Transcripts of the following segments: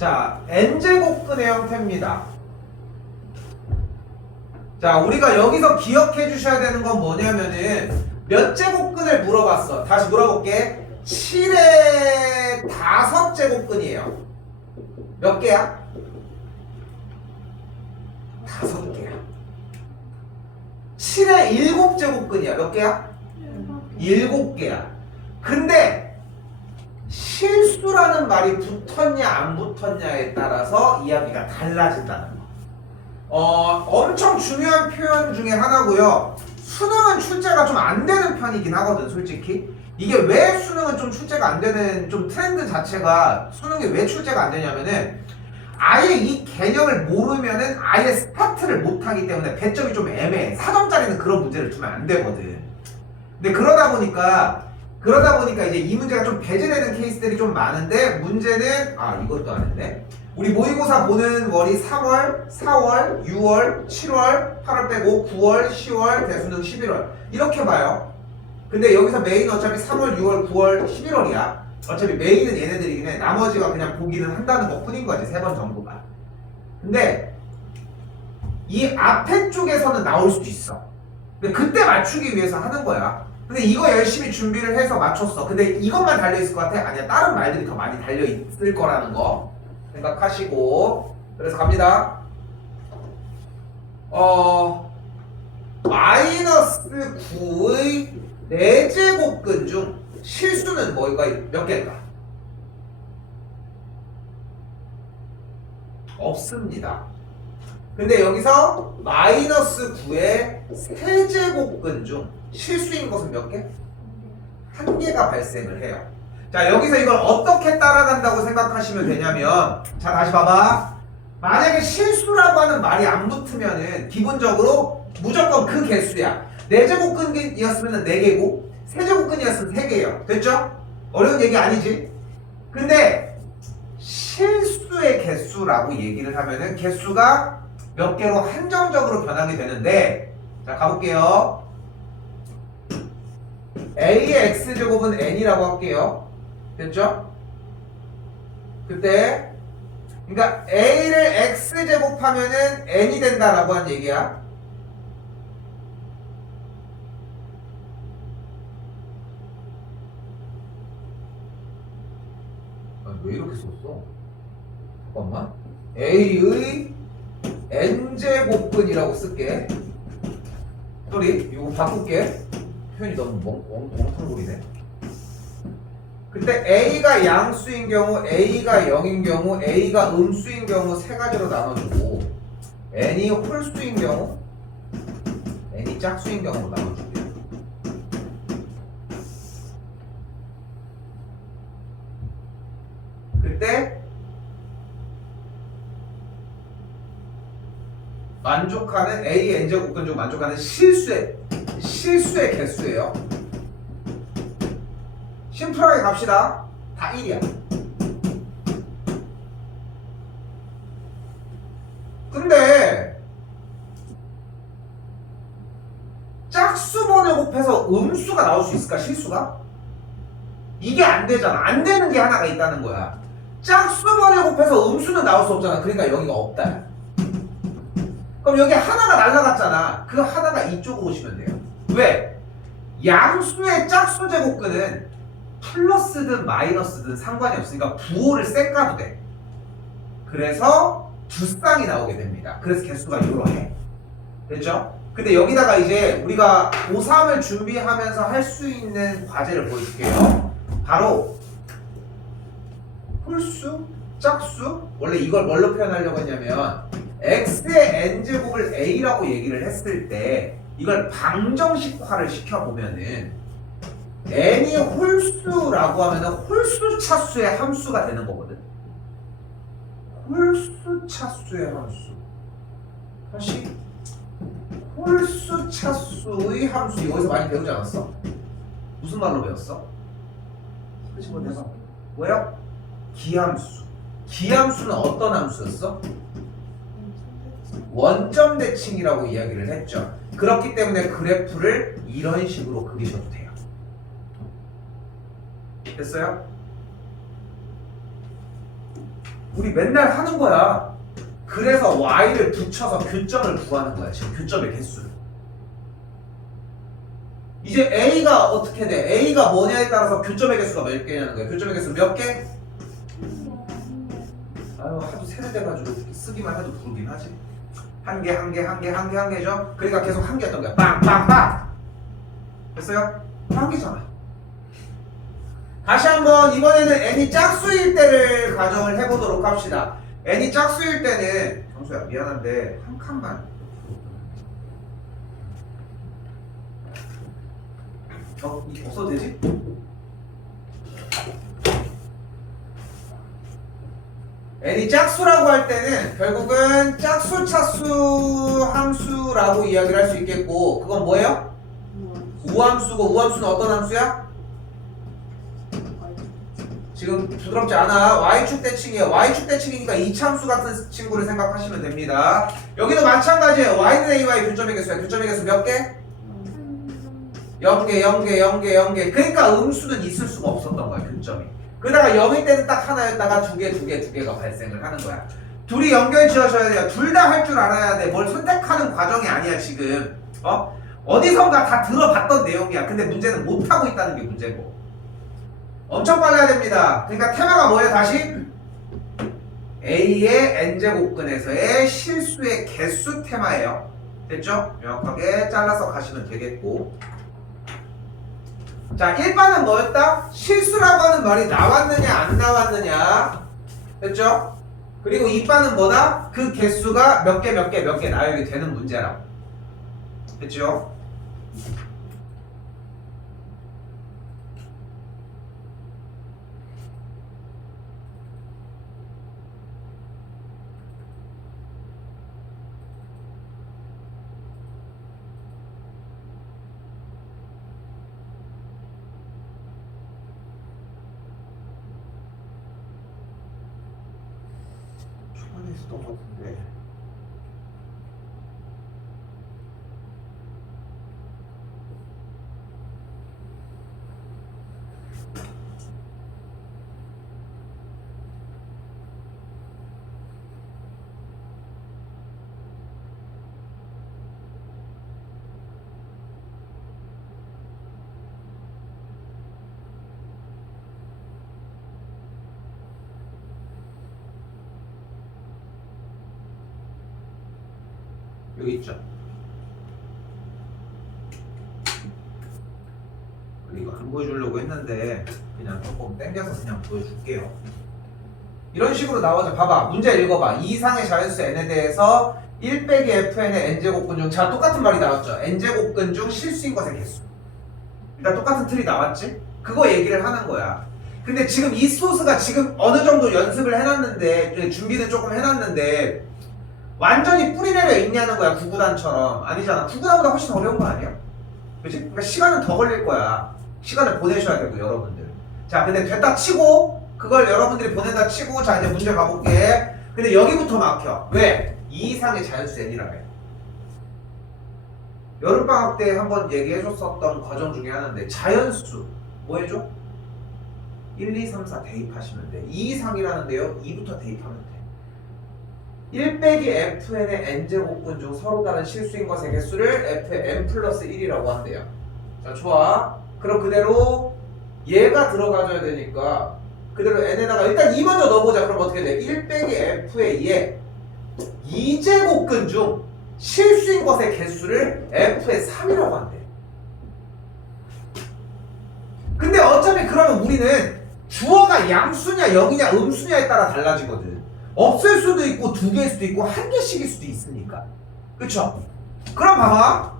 자, n제곱근의 형태입니다. 자, 우리가 여기서 기억해 주셔야 되는 건 뭐냐면은 몇 제곱근을 물어봤어. 다시 물어볼게. 7의 5제곱근이에요. 몇 개야? 5개야. 7의 7제곱근이야. 몇 개야? 7개야. 근데 실수라는 말이 붙었냐 안 붙었냐에 따라서 이야기가 달라진다는 거. 엄청 중요한 표현 중에 하나고요. 수능은 출제가 좀 안 되는 편이긴 하거든, 솔직히. 이게 왜 수능은 좀 출제가 안 되는 좀 트렌드 자체가 수능이 왜 출제가 안 되냐면은 아예 이 개념을 모르면은 아예 스타트를 못 하기 때문에 배점이 좀 애매해. 4점짜리는 그런 문제를 두면 안 되거든. 근데 그러다 보니까 이제 이 문제가 좀 배제되는 케이스들이 좀 많은데 문제는 이것도 안 했네. 우리 모의고사 보는 월이 3월, 4월, 6월, 7월, 8월 빼고 9월, 10월, 대수능 11월 이렇게 봐요. 근데 여기서 메인 어차피 3월, 6월, 9월, 11월이야. 어차피 메인은 얘네들이긴 해. 나머지가 그냥 보기는 한다는 것 뿐인 거지, 3번 정도가. 근데 이 앞에 쪽에서는 나올 수도 있어. 근데 그때 맞추기 위해서 하는 거야. 근데 이거 열심히 준비를 해서 맞췄어. 근데 이것만 달려있을 것 같아? 아니야, 다른 말들이 더 많이 달려있을 거라는 거 생각하시고. 그래서 갑니다. 마이너스 9의 4제곱근 중 실수는 뭐가 몇 개일까? 없습니다. 근데 여기서 마이너스 9의 3제곱근 중 실수인 것은 몇 개? 1개가 발생을 해요. 자, 여기서 이걸 어떻게 따라간다고 생각하시면 되냐면, 자, 다시 봐봐. 만약에 실수라고 하는 말이 안 붙으면은 기본적으로 무조건 그 개수야. 4제곱근이었으면 4개고 3제곱근이었으면 3개예요. 됐죠? 어려운 얘기 아니지? 근데 실수의 개수라고 얘기를 하면은 개수가 몇 개로 한정적으로 변하게 되는데, 자, 가볼게요. A의 X제곱은 N이라고 할게요. 됐죠? 그때 그러니까 A를 X제곱하면은 N이 된다라고 한 얘기야. 왜 이렇게 썼어? 잠깐만. A의 N제곱근이라고 쓸게. 쏘리, 이거 바꿀게. 표현이 너무 멍텅구리네. 근데 A가 양수인 경우, A가 0인 경우, A가 음수인 경우 세 가지로 나눠주고, N이 홀수인 경우, N이 짝수인 경우로 나눠줄게요. 그때 만족하는 A의 N제곱근 중 만족하는 실수의 개수예요. 심플하게 갑시다. 다 1이야. 근데 짝수번을 곱해서 음수가 나올 수 있을까? 실수가? 이게 안 되잖아. 안 되는 게 하나가 있다는 거야. 짝수번을 곱해서 음수는 나올 수 없잖아. 그러니까 여기가 없다. 그럼 여기 하나가 날라갔잖아. 그 하나가 이쪽으로 오시면 돼요. 왜? 양수의 짝수 제곱근은 플러스든 마이너스든 상관이 없으니까 부호를 쌩까도 돼. 그래서 두 쌍이 나오게 됩니다. 그래서 개수가 이러해. 됐죠? 근데 여기다가 이제 우리가 고3을 준비하면서 할 수 있는 과제를 보여줄게요. 바로 홀수, 짝수. 원래 이걸 뭘로 표현하려고 했냐면 x의 n제곱을 a라고 얘기를 했을 때 이걸 방정식화를 시켜보면은 n이 홀수라고 하면은 홀수 차수의 함수가 되는 거거든. 홀수 차수의 함수. 다시 홀수 차수의 함수. 여기서 많이 배우지 않았어? 무슨 말로 배웠어? 그치, 뭐 내가 뭐야? 기함수. 기함수는 어떤 함수였어? 원점 대칭이라고 이야기를 했죠. 그렇기 때문에 그래프를 이런 식으로 그리셔도 돼요. 됐어요? 우리 맨날 하는 거야. 그래서 y를 붙여서 교점을 구하는 거야. 지금 교점의 개수를. 이제 a가 어떻게 돼? a가 뭐냐에 따라서 교점의 개수가 몇 개냐는 거야. 교점의 개수 몇 개? 아유, 하도 세뇌돼가지고 쓰기만 해도 부르긴 하지. 한 개, 한 개, 한 개, 한 개, 한 개죠? 그러니까 계속 한 개였던 거야. 빵, 빵, 빵! 됐어요? 한 개잖아. 다시 한번 이번에는 n이 짝수일 때를 가정을 해보도록 합시다. n이 짝수일 때는 정수야 미안한데 한 칸만 이게 없어도 되지? n이 짝수라고 할 때는 결국은 짝수 차수 함수라고 이야기를 할 수 있겠고, 그건 뭐예요? 우함수고, 우함수는 어떤 함수야? 지금 부드럽지 않아. y축 대칭이에요. y축 대칭이니까 이차함수 같은 친구를 생각하시면 됩니다. 여기도 마찬가지예요. y는 ay 교점의 개수야. 교점의 개수 몇 개? 0개, 0개, 0개, 0개. 그러니까 음수는 있을 수가 없었던 거야, 교점이. 그러다가 0일 때는 딱 하나였다가 두 개가 발생을 하는 거야. 둘이 연결 지어셔야 돼요. 둘 다 할 줄 알아야 돼. 뭘 선택하는 과정이 아니야, 지금. 어디선가 다 들어봤던 내용이야. 근데 문제는 못하고 있다는 게 문제고. 엄청 빨라야 됩니다. 그러니까 테마가 뭐예요, 다시? A의 n제곱근에서의 실수의 개수 테마예요. 됐죠? 명확하게 잘라서 가시면 되겠고. 자, 1반은 뭐였다? 실수라고 하는 말이 나왔느냐 안 나왔느냐. 됐죠? 그리고 2반은 뭐다? 그 개수가 몇 개 나열이 되는 문제라고. 됐죠? 초반에 있었던 것 같은데. 여기 있죠. 이거 안 보여주려고 했는데 그냥 조금 당겨서 그냥 보여줄게요. 이런 식으로 나오죠. 봐봐, 문제 읽어봐. 이 이상의 자연수 n에 대해서 1 빼기 fn의 n제곱근 중, 자, 똑같은 말이 나왔죠. n제곱근 중 실수인 것의 개수. 그러니까 똑같은 틀이 나왔지? 그거 얘기를 하는 거야. 근데 지금 이 소스가 지금 어느 정도 연습을 해놨는데, 준비는 조금 해놨는데 완전히 뿌리 내려 있냐는 거야. 구구단처럼. 아니잖아. 구구단보다 훨씬 어려운 거 아니야? 그치? 그러니까 시간은 더 걸릴 거야. 시간을 보내셔야 되고, 여러분들. 자, 근데 됐다 치고, 그걸 여러분들이 보낸다 치고, 자, 이제 문제 가볼게. 근데 여기부터 막혀. 왜? 2 이상의 자연수 n이라며. 여름방학 때 한번 얘기해줬었던 과정 중에 하나인데, 자연수 뭐 해줘? 1, 2, 3, 4 대입하시면 돼. 2 이상이라는데요, 2부터 대입하면 돼. 1 빼기 fn의 n제곱근 중 서로 다른 실수인 것의 개수를 f의 n 플러스 1이라고 한대요. 자, 좋아. 그럼 그대로 얘가 들어가줘야 되니까 그대로 n에다가 일단 2 먼저 넣어보자. 그럼 어떻게 돼? 1 빼기 f의 2에 2제곱근 중 실수인 것의 개수를 f의 3이라고 한대. 근데 어차피 그러면 우리는 주어가 양수냐 0이냐 음수냐에 따라 달라지거든. 없을 수도 있고 2개일 수도 있고 1개씩일 수도 있으니까. 그쵸? 그럼 봐봐.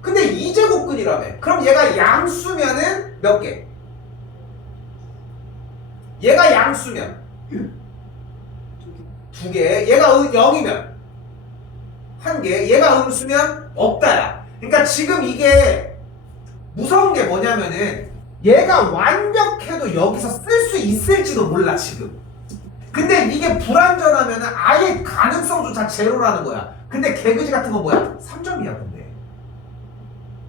근데 2제곱근이라며. 그럼 얘가 양수면은 몇 개? 얘가 양수면 2개. 얘가 0이면 1개. 얘가 음수면 없다야. 그러니까 지금 이게 무서운 게 뭐냐면은 얘가 완벽해도 여기서 쓸 수 있을지도 몰라 지금. 근데 이게 불완전하면은 아예 가능성조차 제로라는 거야. 근데 개그지 같은 거 뭐야? 3점이야 근데.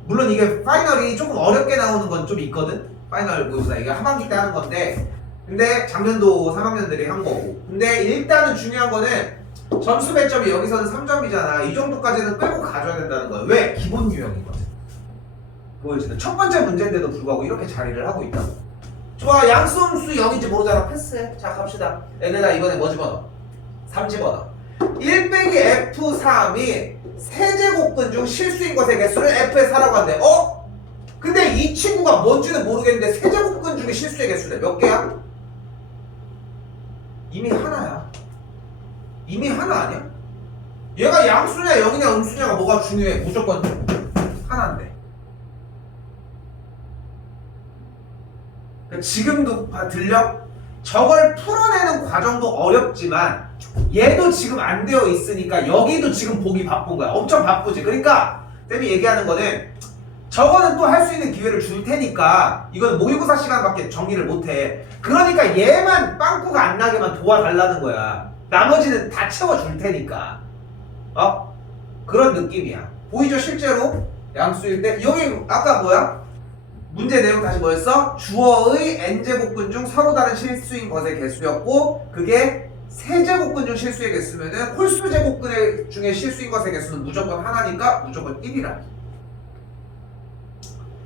물론 이게 파이널이 조금 어렵게 나오는 건 좀 있거든. 파이널 모의고사 이게 하반기 때 하는 건데 근데 작년도 3학년들이 한 거고. 근데 일단은 중요한 거는 점수 배점이 여기서는 3점이잖아. 이 정도까지는 끌고 가줘야 된다는 거야. 왜? 기본 유형이거든. 보여지는 첫 번째 문제인데도 불구하고 이렇게 자리를 하고 있다고. 좋아, 양수 음수 0인지 모르잖아. 패스해. 자, 갑시다. 얘들아, 이번에 뭐 집어넣어? 3 집어넣어. 1 빼기 F3이 세제곱근 중 실수인 것의 개수를 F에 사라고 한대. 어? 근데 이 친구가 뭔지는 모르겠는데 세제곱근 중에 실수의 개수래. 몇 개야? 이미 하나야. 이미 하나 아니야? 얘가 양수냐 0이냐 음수냐가 뭐가 중요해? 무조건 하나인데. 지금도 들려? 저걸 풀어내는 과정도 어렵지만 얘도 지금 안 되어 있으니까 여기도 지금 보기 바쁜 거야. 엄청 바쁘지. 그러니까 쌤이 얘기하는 거는 저거는 또 할 수 있는 기회를 줄 테니까 이건 모의고사 시간밖에 정리를 못해. 그러니까 얘만 빵꾸가 안 나게만 도와달라는 거야. 나머지는 다 채워줄 테니까. 그런 느낌이야. 보이죠? 실제로 양수일 때 여기 아까 뭐야? 문제 내용 다시 뭐였어? 주어의 n제곱근 중 서로 다른 실수인 것의 개수였고 그게 세제곱근 중 실수의 개수면은 홀수제곱근 중에 실수인 것의 개수는 무조건 하나니까 무조건 1이라.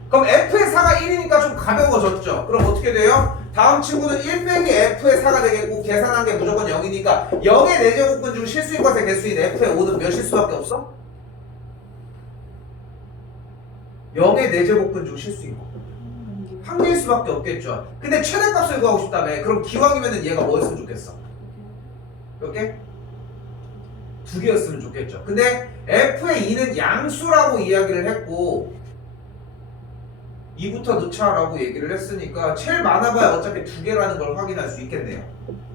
그럼 f의 4가 1이니까 좀 가벼워졌죠? 그럼 어떻게 돼요? 다음 친구는 1 빼기 f의 4가 되겠고 계산한 게 무조건 0이니까 0의 4제곱근 중 실수인 것의 개수인 f의 5는 몇 실수밖에 없어? 0의 4제곱근 중 실수인 거. 한 개일 수밖에 없겠죠. 근데 최대값을 구하고 싶다며. 그럼 기왕이면은 얘가 뭐였으면 좋겠어? 몇 개? 2개였으면 좋겠죠. 근데 f의 2는 양수라고 이야기를 했고 2부터 넣자라고 얘기를 했으니까 제일 많아봐야 어차피 2개라는 걸 확인할 수 있겠네요.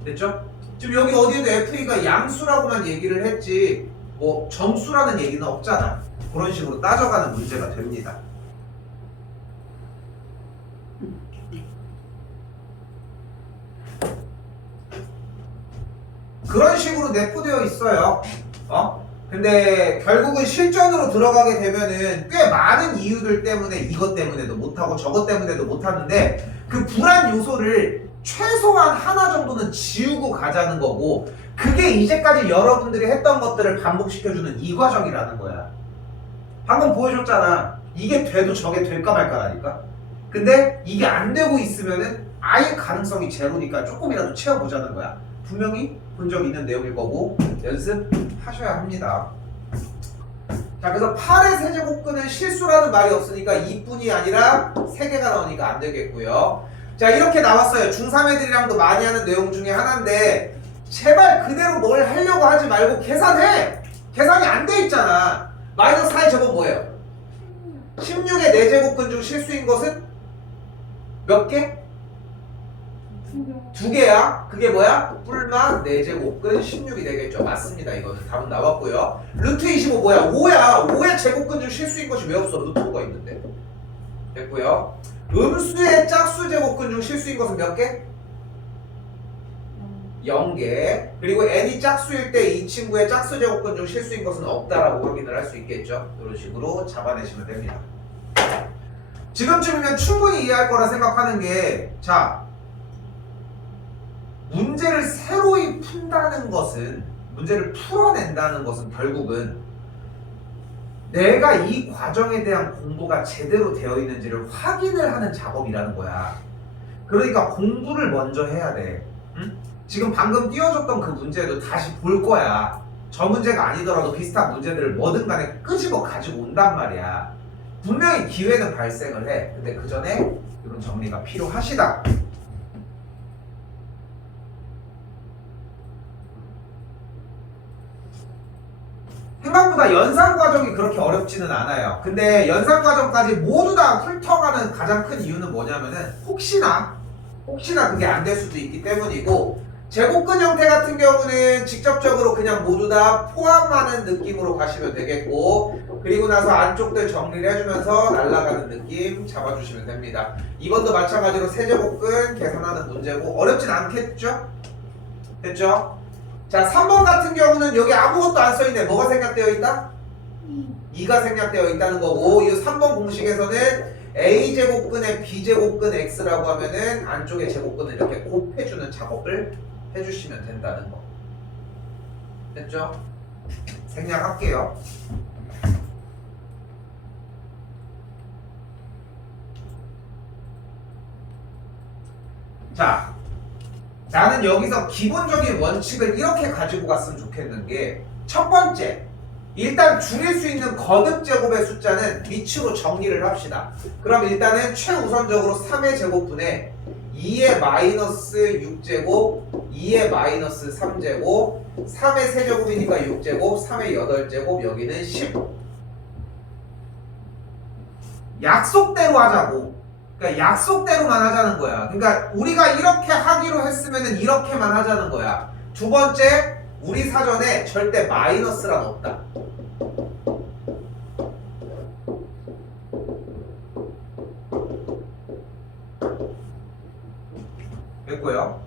됐죠? 지금 여기 어디에도 f가 양수라고만 얘기를 했지 뭐 점수라는 얘기는 없잖아. 그런 식으로 따져가는 문제가 됩니다. 그런 식으로 내포되어 있어요. 근데 결국은 실전으로 들어가게 되면은 꽤 많은 이유들 때문에 이것 때문에도 못하고 저것 때문에도 못하는데 그 불안 요소를 최소한 하나 정도는 지우고 가자는 거고 그게 이제까지 여러분들이 했던 것들을 반복시켜주는 이 과정이라는 거야. 방금 보여줬잖아. 이게 돼도 저게 될까 말까라니까. 근데 이게 안 되고 있으면은 아예 가능성이 제로니까 조금이라도 채워보자는 거야. 분명히 본 적 있는 내용일 거고 연습하셔야 합니다. 자, 그래서 8의 세제곱근은 실수라는 말이 없으니까 2뿐이 아니라 3개가 나오니까 안 되겠고요. 자, 이렇게 나왔어요. 중3 애들이랑도 많이 하는 내용 중에 하나인데 제발 그대로 뭘 하려고 하지 말고 계산해! 계산이 안 돼 있잖아. 마이너스 4의 제곱 뭐예요? 16의 4제곱근 중 실수인 것은 몇 개? 2개야. 그게 뭐야? 뿔마 4제곱근 16이 되겠죠. 맞습니다. 이거는 답은 나왔고요. 루트 25 뭐야? 5야. 5의 제곱근 중 실수인 것이 왜 없어? 루트 5가 있는데. 됐고요. 음수의 짝수 제곱근 중 실수인 것은 몇 개? 0개. 그리고 n이 짝수일 때 이 친구의 짝수 제곱근 중 실수인 것은 없다라고 확인을 할 수 있겠죠. 이런 식으로 잡아내시면 됩니다. 지금쯤이면 충분히 이해할 거라 생각하는 게 자, 문제를 새로이 푼다는 것은 문제를 풀어낸다는 것은 결국은 내가 이 과정에 대한 공부가 제대로 되어 있는지를 확인을 하는 작업이라는 거야. 그러니까 공부를 먼저 해야 돼. 응? 지금 방금 띄워줬던 그 문제도 다시 볼 거야. 저 문제가 아니더라도 비슷한 문제들을 뭐든 간에 끄집어 가지고 온단 말이야. 분명히 기회는 발생을 해. 근데 그 전에 이런 정리가 필요하시다. 생각보다 연산 과정이 그렇게 어렵지는 않아요. 근데 연산 과정까지 모두 다 훑어가는 가장 큰 이유는 뭐냐면은 혹시나 그게 안 될 수도 있기 때문이고 제곱근 형태 같은 경우는 직접적으로 그냥 모두 다 포함하는 느낌으로 가시면 되겠고 그리고 나서 안쪽들 정리를 해주면서 날아가는 느낌 잡아주시면 됩니다. 이번도 마찬가지로 세제곱근 계산하는 문제고 어렵진 않겠죠? 됐죠? 자, 3번 같은 경우는 여기 아무것도 안 써있네. 뭐가 생략되어 있다? 2가 생략되어 있다는 거고 이 3번 공식에서는 a제곱근에 b제곱근 x라고 하면은 안쪽에 제곱근을 이렇게 곱해주는 작업을 해주시면 된다는 거. 됐죠? 생략할게요. 자, 나는 여기서 기본적인 원칙을 이렇게 가지고 갔으면 좋겠는 게, 첫 번째, 일단 줄일 수 있는 거듭 제곱의 숫자는 밑으로 정리를 합시다. 그럼 일단은 최우선적으로 3의 제곱분에 2의 마이너스 6제곱, 2의 마이너스 3제곱, 3의 세제곱이니까 6제곱, 3의 8제곱, 여기는 10. 약속대로 하자고. 그러니까 약속대로만 하자는 거야. 그러니까 우리가 이렇게 하기로 했으면은 이렇게만 하자는 거야. 두 번째, 우리 사전에 절대 마이너스란 없다. 됐고요.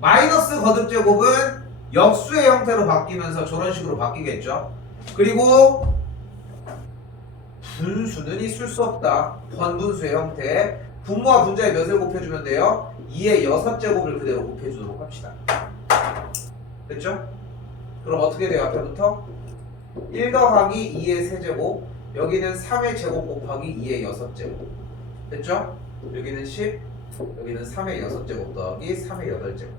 마이너스 거듭제곱은 역수의 형태로 바뀌면서 저런 식으로 바뀌겠죠. 그리고 분수는 있을 수 없다. 번분수의 형태. 분모와 분자의 몇을 곱해주면 돼요? 2의 6제곱을 그대로 곱해주도록 합시다. 됐죠? 그럼 어떻게 돼요? 앞에부터 1 더하기 2의 세제곱, 여기는 3의 제곱 곱하기 2의 6제곱. 됐죠? 여기는 10, 여기는 3의 6제곱 더하기 3의 8제곱.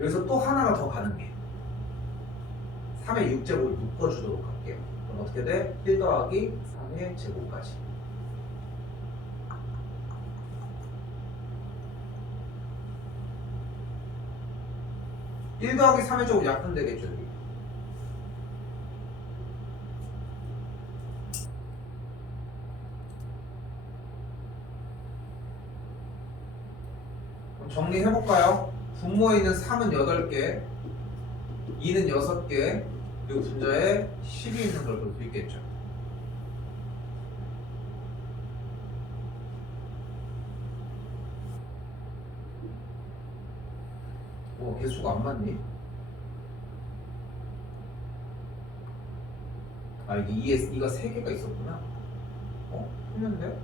여기서 또 하나가 더 가는 게 3의 6제곱을 묶어주도록 할게요. 그럼 어떻게 돼? 1 더하기 3의 제곱까지. (1 더하기 3의 제곱) 약분되겠죠. 여기. 그럼 정리해볼까요? 분모에 있는 3은 8개, 2는 6개, 그리고 분자에 10이 있는 걸 볼 수 있겠죠. 개수가 안 맞니? 아, 이게 2가 3개가 있었구나. 틀렸는데?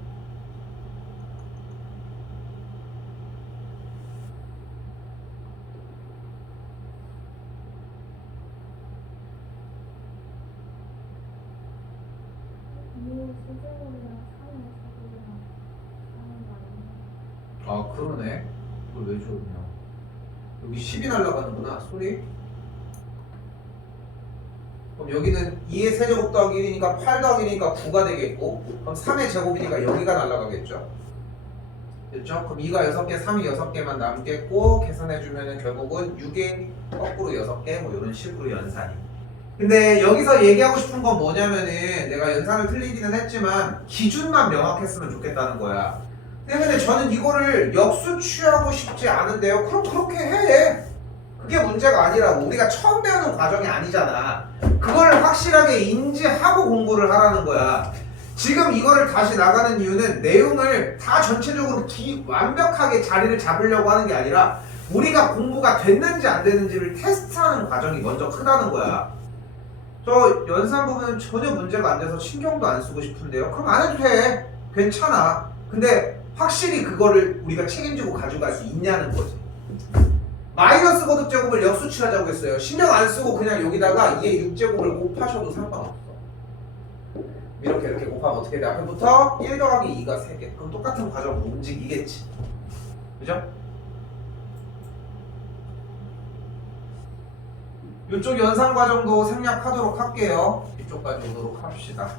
아, 그러네. 이걸 왜 줬냐? 여기 10이 날아가는구나. 소리. 그럼 여기는 2의 세제곱 더하기 1이니까 8 더하기 1이니까 9가 되겠고, 그럼 3의 제곱이니까 여기가 날아가겠죠. 됐죠? 그럼 2가 6개, 3이 6개만 남겠고, 계산해주면은 결국은 6에 거꾸로 6개, 뭐 이런 식으로 연산이. 근데 여기서 얘기하고 싶은 건 뭐냐면은, 내가 연산을 틀리기는 했지만 기준만 명확했으면 좋겠다는 거야. 근데 저는 이거를 역수 취하고 싶지 않은데요. 그럼 그렇게 해. 그게 문제가 아니라고. 우리가 처음 배우는 과정이 아니잖아. 그걸 확실하게 인지하고 공부를 하라는 거야. 지금 이거를 다시 나가는 이유는 내용을 다 전체적으로 완벽하게 자리를 잡으려고 하는 게 아니라 우리가 공부가 됐는지 안 됐는지를 테스트하는 과정이 먼저 크다는 거야. 저 연산 부분은 전혀 문제가 안 돼서 신경도 안 쓰고 싶은데요. 그럼 안 해도 돼. 괜찮아. 근데 확실히 그거를 우리가 책임지고 가져갈 수 있냐는 거지. 마이너스 거듭 제곱을 역수치하자고 했어요. 신경 안 쓰고 그냥 여기다가 2의 6제곱을 곱하셔도 상관없어. 이렇게 곱하면 어떻게 돼? 앞에부터 1 더하기 2가 3개. 그럼 똑같은 과정으로 움직이겠지. 그죠? 이쪽 연산 과정도 생략하도록 할게요. 이쪽까지 오도록 합시다.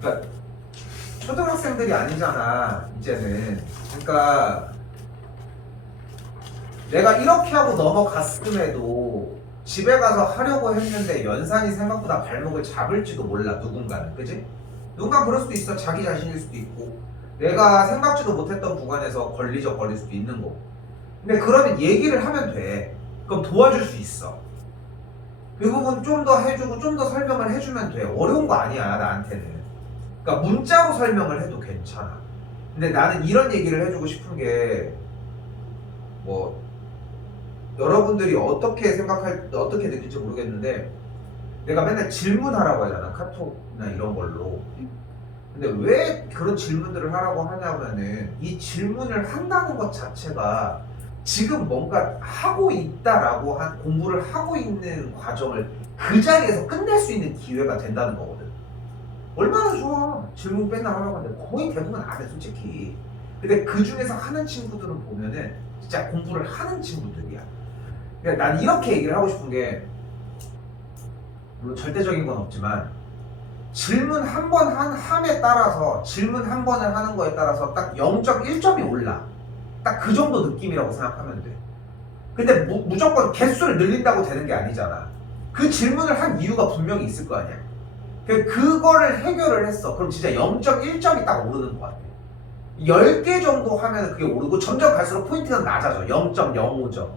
그러니까 초등학생들이 아니잖아 이제는. 그러니까 내가 이렇게 하고 넘어갔음에도 집에 가서 하려고 했는데 연산이 생각보다 발목을 잡을지도 몰라. 누군가는. 그지? 누군가 그럴 수도 있어. 자기 자신일 수도 있고 내가 생각지도 못했던 구간에서 걸릴 수도 있는 거고. 근데 그러면 얘기를 하면 돼. 그럼 도와줄 수 있어. 그 부분 좀 더 해주고 좀 더 설명을 해주면 돼. 어려운 거 아니야 나한테는. 그러니까 문자로 설명을 해도 괜찮아. 근데 나는 이런 얘기를 해주고 싶은 게 뭐 여러분들이 어떻게 느낄지 모르겠는데 내가 맨날 질문하라고 하잖아. 카톡이나 이런 걸로. 근데 왜 그런 질문들을 하라고 하냐면은 이 질문을 한다는 것 자체가 지금 뭔가 하고 있다라고 한 공부를 하고 있는 과정을 그 자리에서 끝낼 수 있는 기회가 된다는 거거든. 얼마나 좋아. 질문 맨날 하라고 하는데 거의 대부분 안 해, 솔직히. 근데 그 중에서 하는 친구들은 보면은 진짜 공부를 하는 친구들이야. 그러니까 난 이렇게 얘기를 하고 싶은 게, 물론 절대적인 건 없지만 질문 한 번 함에 따라서, 질문 한 번을 하는 거에 따라서 딱 0.1점이 올라. 딱 그 정도 느낌이라고 생각하면 돼. 근데 무조건 개수를 늘린다고 되는 게 아니잖아. 그 질문을 한 이유가 분명히 있을 거 아니야. 그거를 해결을 했어. 그럼 진짜 0.1점이 딱 오르는 것 같아. 10개 정도 하면 그게 오르고 점점 갈수록 포인트는 낮아져. 0.05점.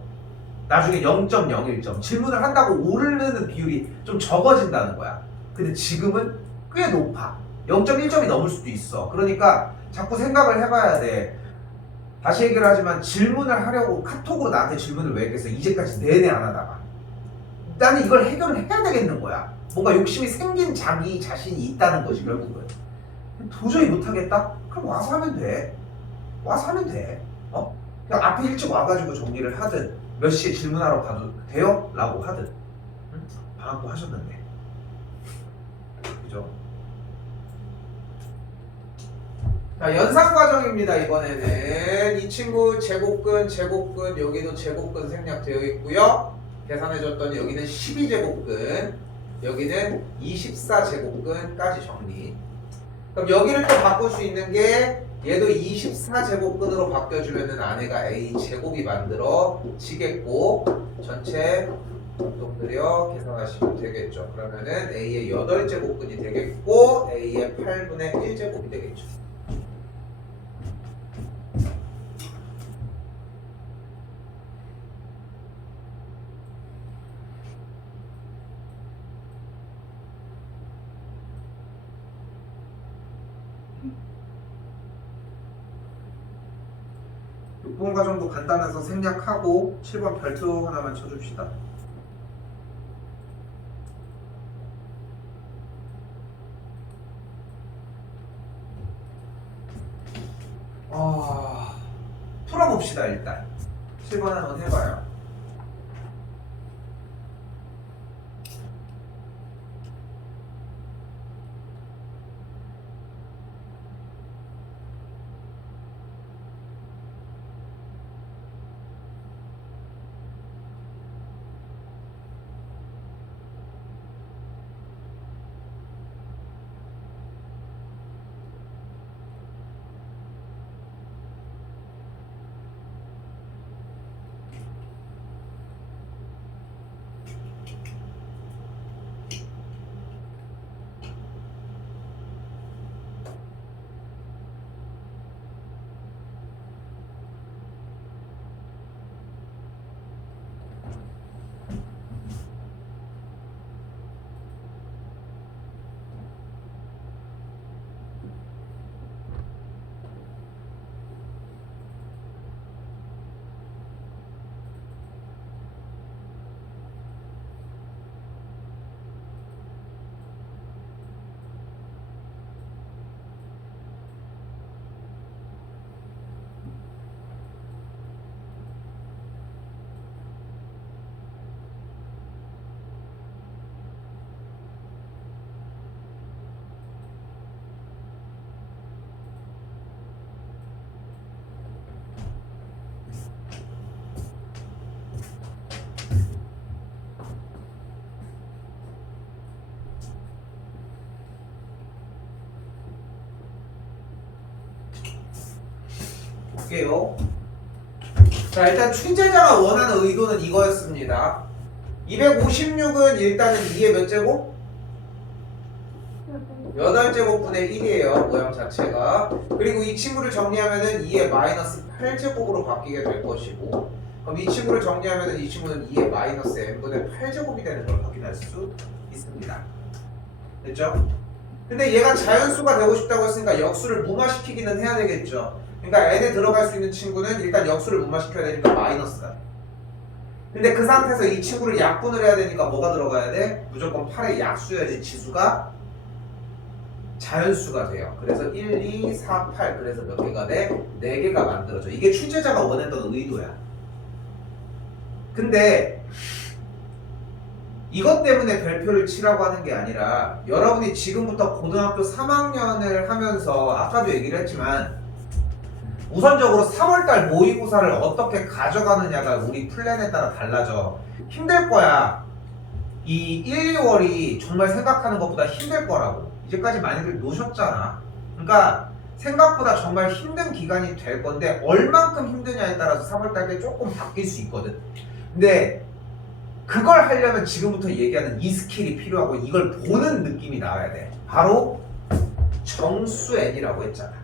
나중에 0.01점. 질문을 한다고 오르는 비율이 좀 적어진다는 거야. 근데 지금은 꽤 높아. 0.1점이 넘을 수도 있어. 그러니까 자꾸 생각을 해봐야 돼. 다시 얘기를 하지만 질문을 하려고 카톡으로 나한테 질문을 왜 했겠어? 이제까지 내내 안 하다가. 나는 이걸 해결을 해야 되겠는 거야. 뭔가 욕심이 생긴 자기 자신이 있다는 것이 결국은. 도저히 못하겠다? 그럼 와서 하면 돼. 와서 하면 돼. 그냥 앞에 일찍 와가지고 정리를 하든 몇 시에 질문하러 가도 돼요? 라고 하든. 응? 방학도 하셨는데. 그죠? 자, 연산과정입니다. 이번에는 이 친구 제곱근 여기도 제곱근 생략되어 있고요. 계산해줬더니 여기는 12제곱근, 여기는 24제곱근까지 정리. 그럼 여기를 또 바꿀 수 있는 게, 얘도 24제곱근으로 바뀌어주면은 안에가 a제곱이 만들어지겠고, 전체 곱들여 계산하시면 되겠죠. 그러면은 a의 8제곱근이 되겠고 a의 8분의 1제곱이 되겠죠. 번 과정도 간단해서 생략하고 7번 별표 하나만 쳐줍시다. 풀어봅시다. 일단 7번 한번 해봐요. 볼게요. 자, 일단 출제자가 원하는 의도는 이거였습니다. 256은 일단은 2의 몇 제곱? 8제곱분의 1이에요. 모양 자체가. 그리고 이 친구를 정리하면은 2의 마이너스 8제곱으로 바뀌게 될 것이고, 그럼 이 친구를 정리하면은 이 친구는 2의 마이너스 n분의 8제곱이 되는 걸 확인할 수 있습니다. 됐죠? 근데 얘가 자연수가 되고 싶다고 했으니까 역수를 무마시키기는 해야 되겠죠. 그러니까 n에 들어갈 수 있는 친구는 일단 역수를 무마시켜야 되니까 마이너스다. 근데 그 상태에서 이 친구를 약분을 해야 되니까 뭐가 들어가야 돼? 무조건 8의 약수여야지 지수가 자연수가 돼요. 그래서 1, 2, 4, 8 그래서 몇 개가 돼? 4개가 만들어져. 이게 출제자가 원했던 의도야. 근데 이것 때문에 별표를 치라고 하는 게 아니라 여러분이 지금부터 고등학교 3학년을 하면서 아까도 얘기를 했지만 우선적으로 3월달 모의고사를 어떻게 가져가느냐가 우리 플랜에 따라 달라져. 힘들 거야. 이 1, 2월이 정말 생각하는 것보다 힘들 거라고. 이제까지 많이들 노셨잖아. 그러니까 생각보다 정말 힘든 기간이 될 건데 얼만큼 힘드냐에 따라서 3월달에 조금 바뀔 수 있거든. 근데 그걸 하려면 지금부터 얘기하는 이 스킬이 필요하고 이걸 보는 느낌이 나와야 돼. 바로 정수N이라고 했잖아.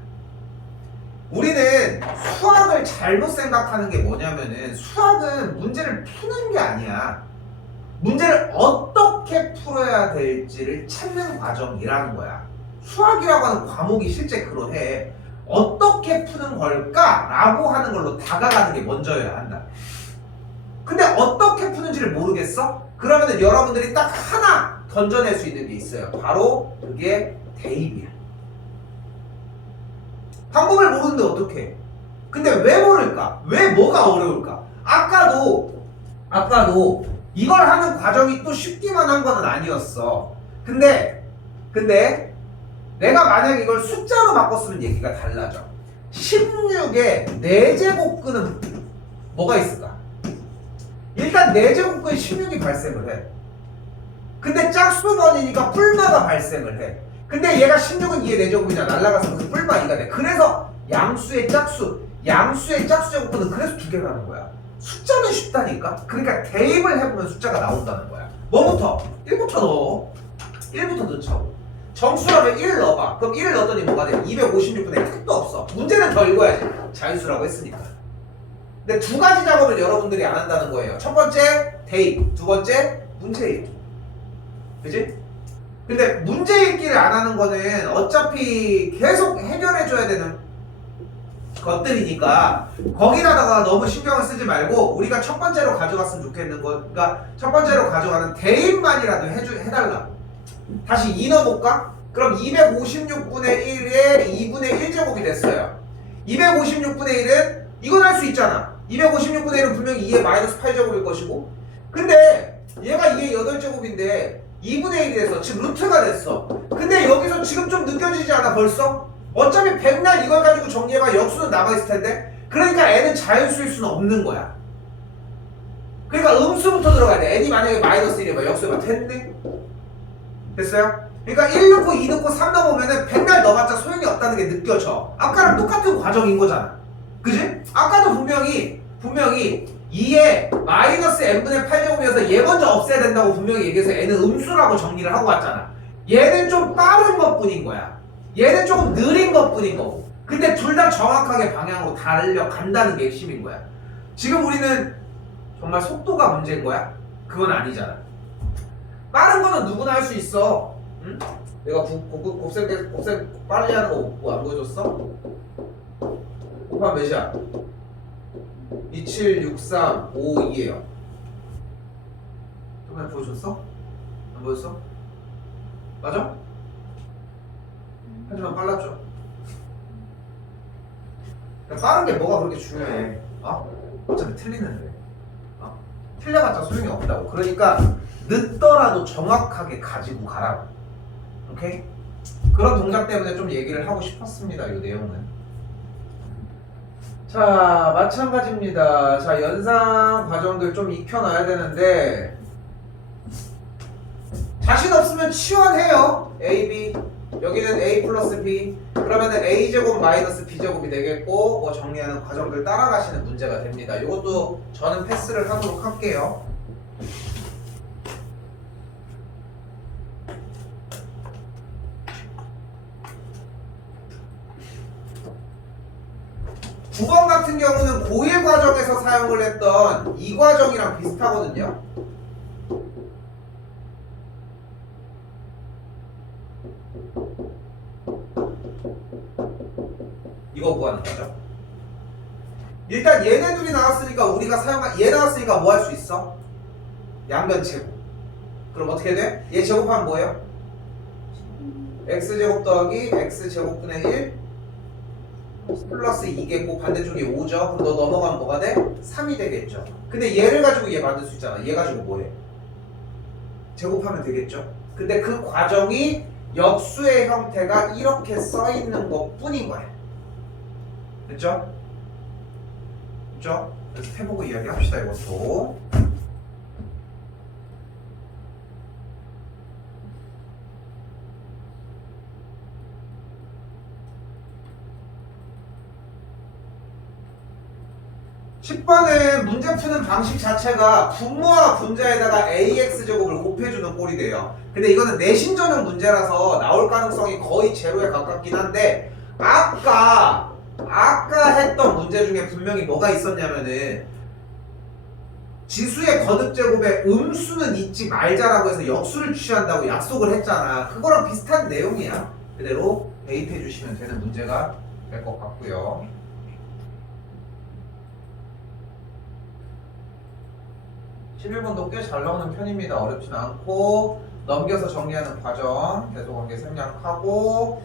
우리는 수학을 잘못 생각하는 게 뭐냐면은 수학은 문제를 푸는 게 아니야. 문제를 어떻게 풀어야 될지를 찾는 과정이라는 거야. 수학이라고 하는 과목이 실제 그러해. 어떻게 푸는 걸까라고 하는 걸로 다가가는 게 먼저여야 한다. 근데 어떻게 푸는지를 모르겠어? 그러면은 여러분들이 딱 하나 던져낼 수 있는 게 있어요. 바로 그게 대입이야. 방법을 모르는데 어떡해? 근데 왜 모를까? 왜 뭐가 어려울까? 아까도 이걸 하는 과정이 또 쉽기만 한 건 아니었어. 근데 내가 만약 이걸 숫자로 바꿨으면 얘기가 달라져. 16에 4제곱근은 뭐가 있을까? 일단 4제곱근 16이 발생을 해. 근데 짝수번이니까 뿔마가 발생을 해. 근데 얘가 16은 2의 4제곱이냐 날라가서 그 뿔마 2가 돼. 그래서 양수의 짝수 제곱근은 그래서 2개라는 거야. 숫자는 쉽다니까? 그러니까 대입을 해보면 숫자가 나온다는 거야. 뭐부터? 1부터 넣어. 1부터 넣자고. 정수라면 1 넣어봐. 그럼 1을 넣었더니 뭐가 돼? 256분의 택도 없어. 문제는 더 읽어야지. 자연수라고 했으니까. 근데 2가지 작업을 여러분들이 안 한다는 거예요. 첫 번째 대입, 두 번째 문제 읽기. 그지? 근데 문제 읽기를 안 하는 거는 어차피 계속 해결해줘야 되는 것들이니까 거기다가 너무 신경을 쓰지 말고 우리가 첫 번째로 가져갔으면 좋겠는 거, 그러니까 첫 번째로 가져가는 대입만이라도 해달라고. 다시 2 넣어볼까? 그럼 256분의 1에 2분의 1제곱이 됐어요. 256분의 1은 이건 할 수 있잖아. 256분의 1은 분명히 2의 마이너스 8제곱일 것이고, 근데 얘가 2의 8제곱인데 2분의 1이 됐어. 지금 루트가 됐어. 근데 여기서 지금 좀 느껴지지 않아 벌써? 어차피 백날 이걸 가지고 정리해봐 역수는 남아있을 텐데. 그러니까 n은 자연수일 수는 없는 거야. 그러니까 음수부터 들어가야 돼. n이 만약에 마이너스 1이면 역수해봐. 됐네? 됐어요? 그러니까 1 넣고 2 넣고 3 넣으면은 백날 넣어봤자 소용이 없다는 게 느껴져. 아까랑 똑같은 과정인 거잖아. 그지? 아까도 분명히 2에 마이너스 n분의 8제곱이어서 얘 먼저 없애야 된다고 분명히 얘기해서 n은 음수라고 정리를 하고 왔잖아. 얘는 좀 빠른 것 뿐인 거야. 얘는 조금 느린 것 뿐인 거고. 근데 둘 다 정확하게 방향으로 달려간다는 게 핵심인 거야. 지금 우리는 정말 속도가 문제인 거야? 그건 아니잖아. 빠른 거는 누구나 할 수 있어. 응? 내가 곱셈 빨리 하는 거 뭐 안 보여줬어? 곱하면 몇이야? 27635이에요. 정말 보여줬어? 안 보여줬어? 맞아? 하지만 빨랐죠. 그러니까 빠른 게 뭐가 그렇게 중요해? 어차피 틀리는데. 틀려봤자 소용이 없다고. 그러니까 늦더라도 정확하게 가지고 가라고. 오케이? 그런 동작 때문에 좀 얘기를 하고 싶었습니다. 이 내용은. 자, 마찬가지입니다. 자, 연상 과정들 좀 익혀놔야 되는데 자신 없으면 치환해요. A, B. 여기는 A 플러스 B. 그러면은 A제곱 마이너스 B제곱이 되겠고, 뭐 정리하는 과정들 따라가시는 문제가 됩니다. 이것도 저는 패스를 하도록 할게요. 9번 같은 경우는 고1 과정에서 사용을 했던 이 과정이랑 비슷하거든요. 이거 구하는 거죠. 일단 얘네 둘이 나왔으니까 우리가 사용한 얘 나왔으니까 뭐 할 수 있어? 양변 제곱. 그럼 어떻게 돼? 얘 제곱하면 뭐예요? x제곱 더하기 x제곱분의 1 플러스 2겠고 반대쪽이 5죠. 그럼 너 넘어가면 뭐가 돼? 3이 되겠죠. 근데 얘를 가지고 얘 만들 수 있잖아. 얘 가지고 뭐해? 제곱하면 되겠죠. 근데 그 과정이 역수의 형태가 이렇게 써 있는 것 뿐인 거야. 됐죠? 됐죠? 그래서 해보고 이야기합시다 이것도. (10번은) 문제 푸는 방식 자체가 분모와 분자에다가 ax제곱을 곱해주는 꼴이 돼요. 근데 이거는 내신 전형 문제라서 나올 가능성이 거의 제로에 가깝긴 한데 아까 했던 문제 중에 분명히 뭐가 있었냐면은 지수의 거듭제곱에 음수는 잊지 말자라고 해서 역수를 취한다고 약속을 했잖아. 그거랑 비슷한 내용이야. 그대로 대입해 주시면 되는 문제가 될 것 같고요. 11번도 꽤 잘 나오는 편입니다. 어렵진 않고 넘겨서 정리하는 과정 계속관계 생략하고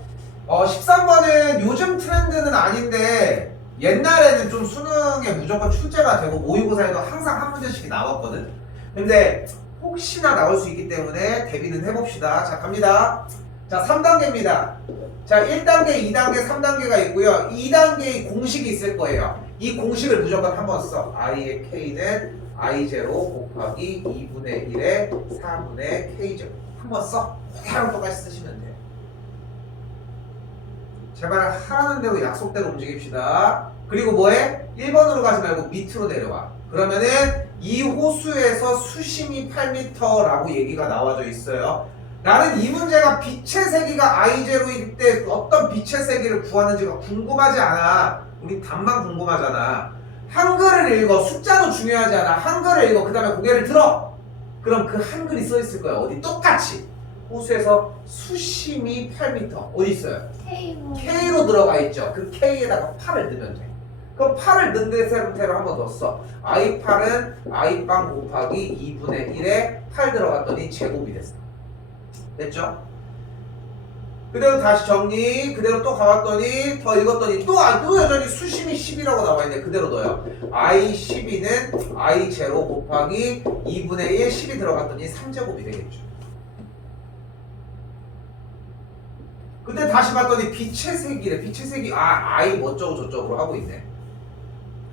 13번은 요즘 트렌드는 아닌데 옛날에는 좀 수능에 무조건 출제가 되고 모의고사에도 항상 한 문제씩 나왔거든. 근데 혹시나 나올 수 있기 때문에 대비는 해봅시다. 자 갑니다. 자 3단계입니다. 자 1단계, 2단계, 3단계가 있고요. 2단계의 공식이 있을 거예요. 이 공식을 무조건 한번 써. i의 k는 i0 곱하기 2분의 1의 4분의 k제곱 한번 써. 그대로 똑같이 쓰시면 돼요. 제발 하라는 대로 약속대로 움직입시다. 그리고 뭐해? 1번으로 가지 말고 밑으로 내려와. 그러면은 이 호수에서 수심이 8m라고 얘기가 나와져 있어요. 나는 이 문제가 빛의 세기가 i0일 때 어떤 빛의 세기를 구하는지가 궁금하지 않아. 우리 답만 궁금하잖아. 한글을 읽어. 숫자도 중요하지 않아. 한글을 읽어. 그 다음에 고개를 들어. 그럼 그 한글이 써 있을 거야. 어디 똑같이. 호수에서 수심이 8m. 어디 있어요? K로 들어가 있죠. 그 K에다가 8을 넣으면 돼. 그럼 8을 넣은 상태로 한 번 더 써. I8은 I빵 곱하기 2분의 1에 8 들어갔더니 제곱이 됐어. 됐죠? 그대로 다시 정리. 그대로 또 가봤더니 더 읽었더니 또 여전히 수심이 10이라고 나와있네. 그대로 넣어요. I12는 I0 곱하기 2분의 1 10이 들어갔더니 3제곱이 되겠죠. 근데 다시 봤더니 빛의 세기래. 빛의 세기 I 뭐 어쩌고 저쩌고 하고 있네.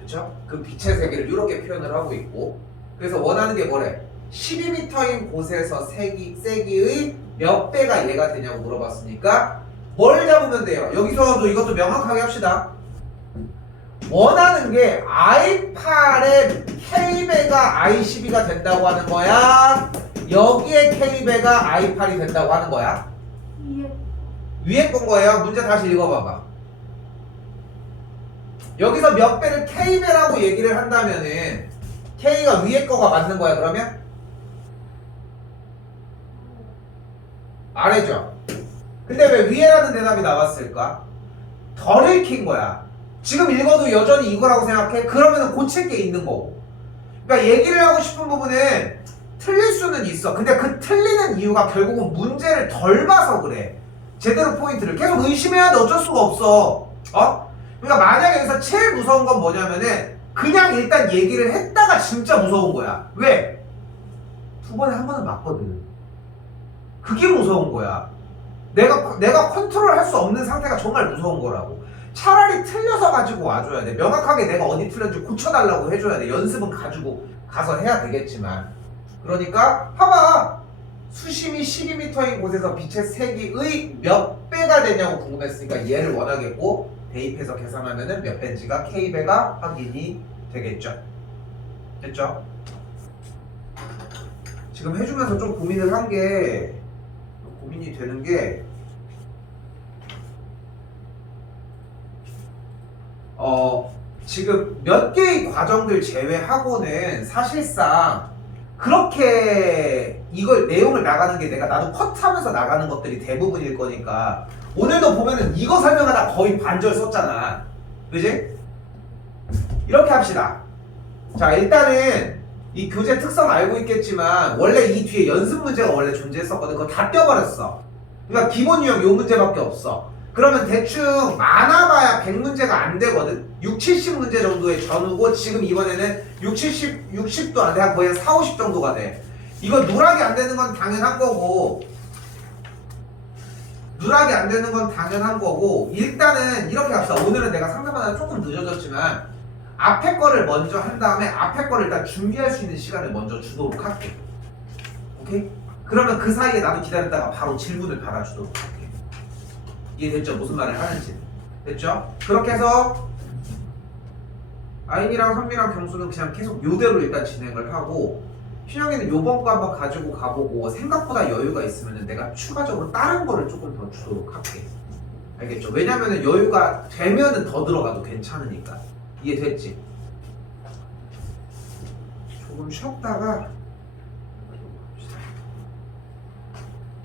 그쵸? 그 빛의 세기를 이렇게 표현을 하고 있고 그래서 원하는 게 뭐래? 12m인 곳에서 세기의 몇 배가 얘가 되냐고 물어봤으니까 뭘 잡으면 돼요? 여기서도 이것도 명확하게 합시다. 원하는 게 I8의 K배가 I12가 된다고 하는 거야? 여기에 K배가 I8이 된다고 하는 거야? 위에 건 거예요. 문제 다시 읽어봐봐. 여기서 몇 배를 K배라고 얘기를 한다면은 K가 위에 거가 맞는 거야 그러면? 아래죠. 근데 왜 위에라는 대답이 나왔을까? 덜 읽힌 거야. 지금 읽어도 여전히 이거라고 생각해? 그러면 고칠 게 있는 거고. 그러니까 얘기를 하고 싶은 부분은 틀릴 수는 있어. 근데 그 틀리는 이유가 결국은 문제를 덜 봐서 그래. 제대로 포인트를 계속 의심해야 돼. 어쩔 수가 없어. 그러니까 만약에 여기서 제일 무서운 건 뭐냐면은 그냥 일단 얘기를 했다가 진짜 무서운 거야. 왜? 두 번에 한 번은 맞거든. 그게 무서운 거야. 내가 컨트롤 할 수 없는 상태가 정말 무서운 거라고. 차라리 틀려서 가지고 와줘야 돼. 명확하게 내가 어디 틀렸는지 고쳐달라고 해줘야 돼. 연습은 가지고 가서 해야 되겠지만. 그러니까 봐봐. 수심이 12m인 곳에서 빛의 세기의 몇 배가 되냐고 궁금했으니까 얘를 원하겠고 대입해서 계산하면은 몇 배인지가 K배가 확인이 되겠죠. 됐죠? 지금 해주면서 좀 고민을 한 게 고민이 되는 게 지금 몇 개의 과정들 제외하고는 사실상 그렇게 이걸 내용을 나가는 게 나도 컷하면서 나가는 것들이 대부분일 거니까 오늘도 보면은 이거 설명하다 거의 반절 썼잖아. 그지? 이렇게 합시다. 자, 일단은 이 교재 특성 알고 있겠지만 원래 이 뒤에 연습 문제가 원래 존재했었거든. 그거 다 떼어버렸어. 그러니까 기본 유형 요 문제밖에 없어. 그러면 대충 많아봐야 100문제가 안 되거든. 6, 70문제 정도의 전후고 지금 이번에는 60도 안 돼. 한 거의 4, 50 정도가 돼. 이거 누락이 안 되는 건 당연한 거고 일단은 이렇게 합시다. 오늘은 내가 상담하다 조금 늦어졌지만 앞에 거를 먼저 한 다음에 앞에 거를 일단 준비할 수 있는 시간을 먼저 주도록 할게. 오케이? 그러면 그 사이에 나도 기다렸다가 바로 질문을 받아주도록 할게. 이해됐죠? 무슨 말을 하는지. 됐죠? 그렇게 해서 아인이랑 선미랑 경수는 그냥 계속 요대로 일단 진행을 하고 신영이는 요번 거 한번 가지고 가보고 생각보다 여유가 있으면 내가 추가적으로 다른 거를 조금 더 주도록 할게. 알겠죠? 왜냐면은 여유가 되면은 더 들어가도 괜찮으니까. 이해됐지? 조금 쉬었다가